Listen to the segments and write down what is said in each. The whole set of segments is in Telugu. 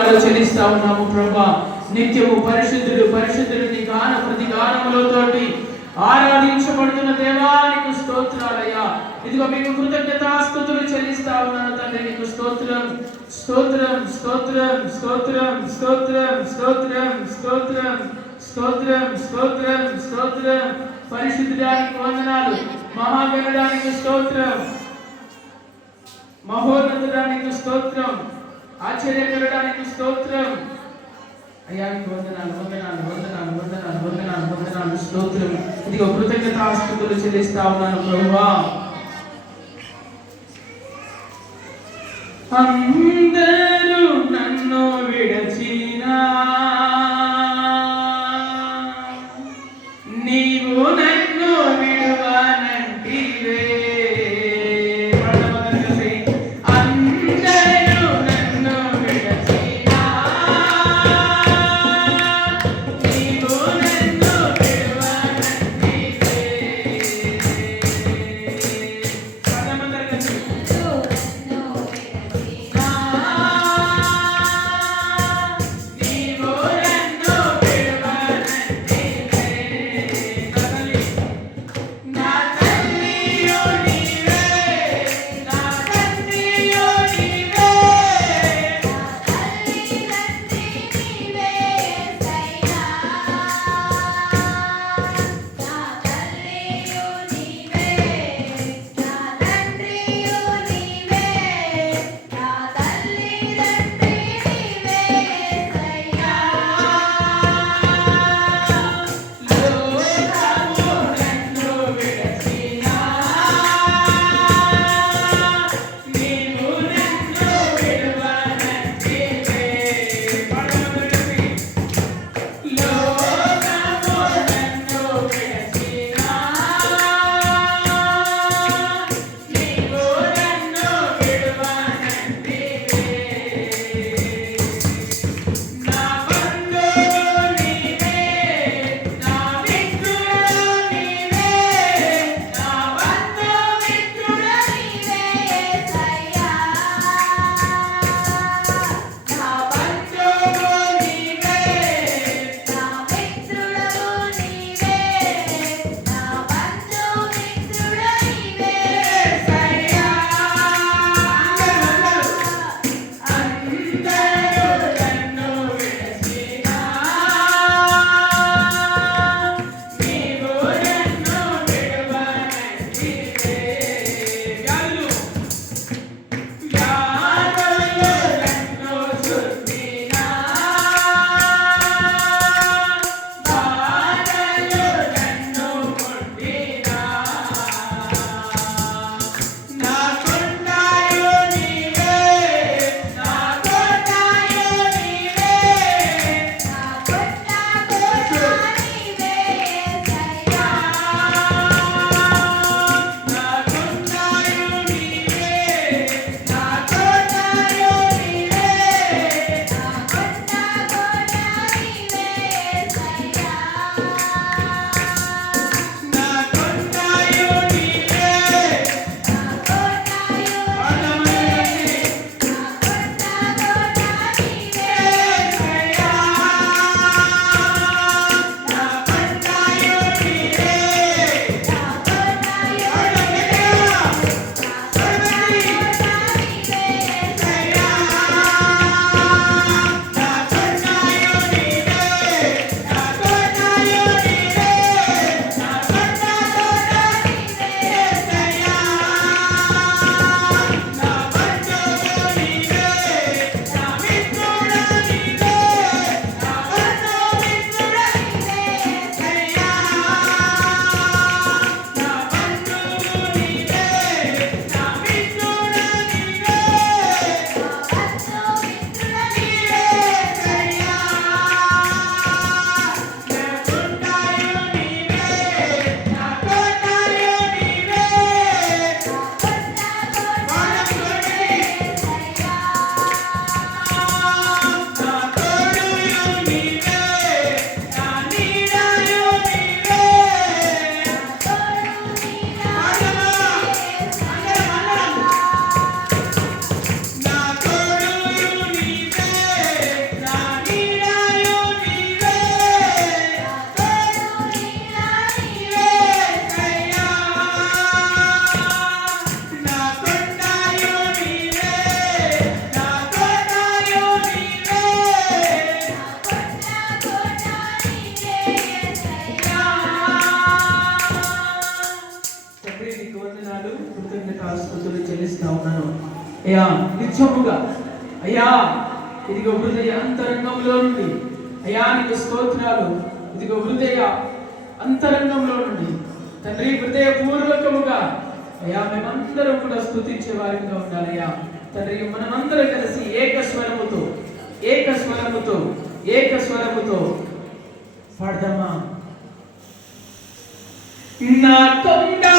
చెల్లిస్తా ఉన్నాము ప్రభా. నిత్యము పరిశుద్ధుడు పరిశుద్ధుడు నీ గాన ప్రతి గానములతోటి ఆరాధించబడుతున్న దేవానికి స్తోత్రాలయ్యా. ఇదిగో మీకు కృతజ్ఞతాస్తుతులు చెల్లిస్తా ఉన్నాను తండ్రి నీకు స్తోత్రం స్తోత్రం స్తోత్రం స్తోత్రం స్తోత్రం స్తోత్రం స్తోత్రం స్తోత్రం స్తోత్రం స్తోత్రం. పరిశుద్ధుడానికి వందనాలు. మహాగణడానికి స్తోత్రం. మహోన్నతుడానికి స్తోత్రం. ఆశ్చర్యకరడానికి స్తోత్రం. అయ్యానికి వందనాలు వందనాలు వందనాలు వందనాలు వందనాలు వందనాలు స్తోత్రం. ఇదిగో కృతజ్ఞత ఆస్తుతులు చెల్లిస్తా ఉన్నాను ప్రభువా. అందరూ అయ్యా ఇదిగో హృదయ అంతరంగంలో నుండి. అయ్యా నీకు స్తోత్రాలు. ఇదిగో హృదయ అంతరంగంలో నుండి. తండ్రి హృదయపూర్వకముగా. అయ్యా మేమందరం కూడా స్థుతించే వారిగా ఉండాలయ్యా. తండ్రి మనమందరం కలిసి ఏక స్వరముతో ఏక స్వరముతో ఏక స్వరముతో పాడదామా? నా కొండాయు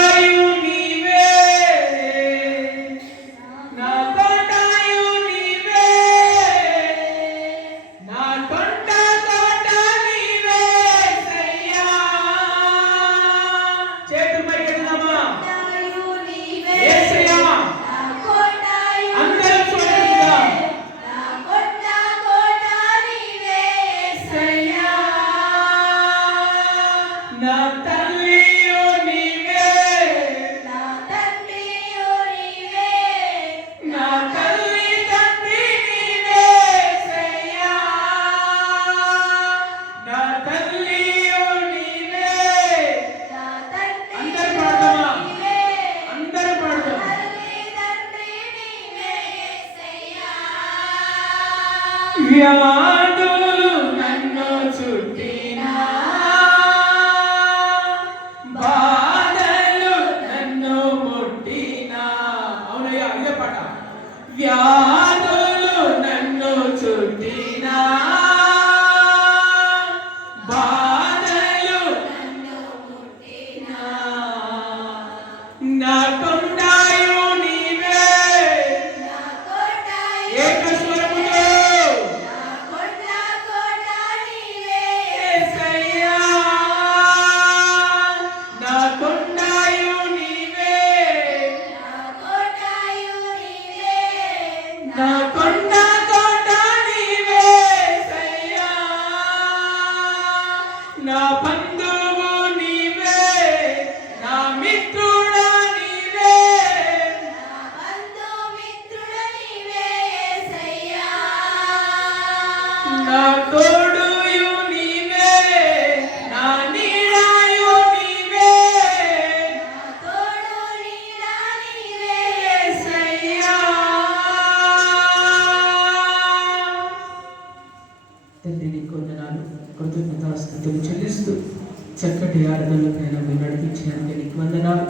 చక్కటి ఆరాధనలకైనా మేము నడిపించినందుకు నీకు వందనాలు.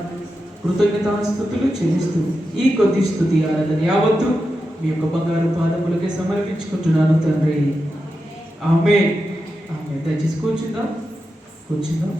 కృతజ్ఞతాస్థుతులు చెల్లిస్తూ ఈ కొద్ది స్థుతి ఆరాధన యావత్తు మీ యొక్క బంగారు పాదములకే సమర్పించుకుంటున్నాను తండ్రి. ఆమె ఆమె దయచేసి కూర్చుందాం. కూర్చుందాం.